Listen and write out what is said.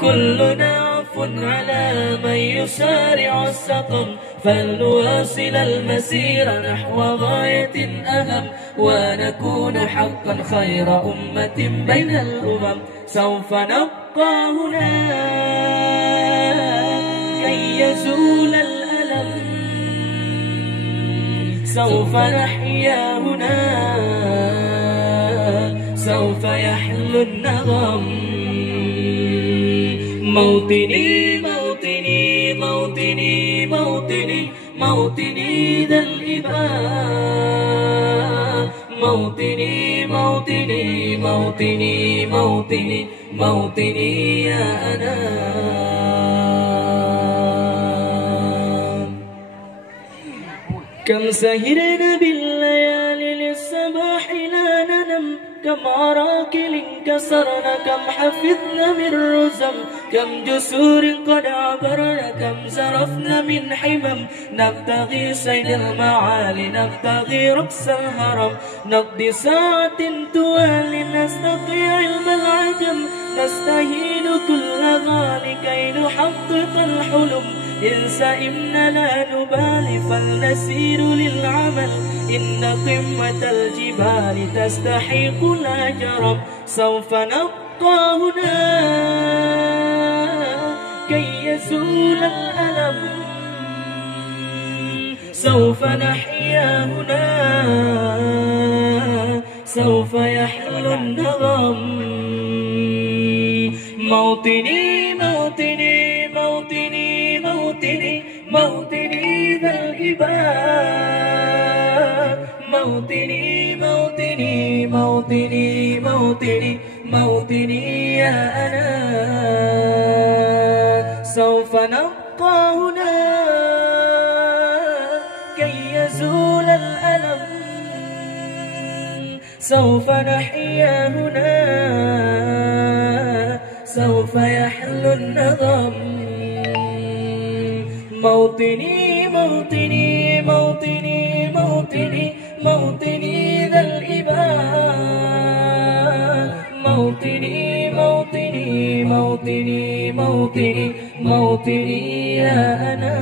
كلنا عفو على من يسارع السقم، فلنواصل المسير نحو غاية أهم، ونكون حقا خير أمة بين الأمم. سوف نبقى هنا كي يزول الألم، سوف نحيا هنا، سوف يحلو النغم. موطني موطني موطني موطني موطني ذا الإباء، موطني موطني موطني موطني موطني يا أنام. كم سهرنا بالليالي للصباح لا ننم، كم عراكل كسرنا، كم حفظنا من رزم، كم جسور قد عبرنا، كم زرفنا من حمم. نبتغي صيد المعالي، نبتغي رقص الهرم، نقضي ساعة توالي نستقي علم العجم، نستهين كل غالي كي نحقق الحلم. إن سئمنا لا نبالي فلنسير للعمل، إن قمة الجبال تستحق لا جرم. سوف نبقى هنا كي يزول الألم، سوف نحيا هنا، سوف يحلو النغم. موطني موطني موطني موطني موطني ذا الإباء، موطني موطني موطني موطني موطني يا أنا. سوف نبقى هنا كي يزول الألم، سوف نحيا هنا، سوف يحلو النغم. موطني موطني موطني موطني موطني ذا الإباء، موطني موطني موطني موطني موطني يا أنا.